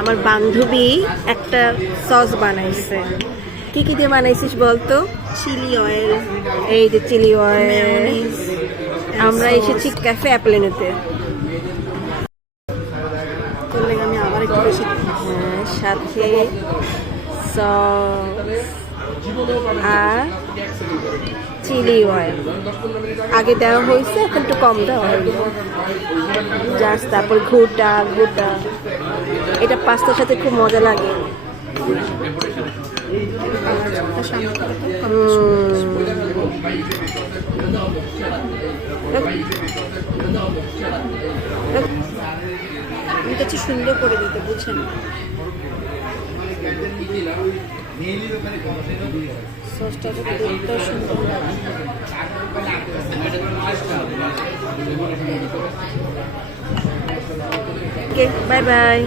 আমার বান্ধবী একটা সস বানাইছে। কি কি দিয়ে বানাইছিস বলতো? চিলি অয়েল, এই যে চিলি অয়েল। মেয়োনিজ, আমরা এসেছি ক্যাফে অ্যাপলেনোতে। তোর লেগে আমি আবার একটু বেশি হ্যাঁ, সাথে সস আর চিলি অয়েল আগে দেওয়া হয়েছে, এখন একটু কম দেওয়া হয়েছে জাস্ট। তারপর ঘুটা ঘুটা, এটা পাস্তার সাথে খুব মজা লাগে। সামনে করে তো আমি কাছে সুন্দর করে দিতে, বুঝছেন? সসটা যদি দেখতে সুন্দর লাগে। ওকে, বাই বাই।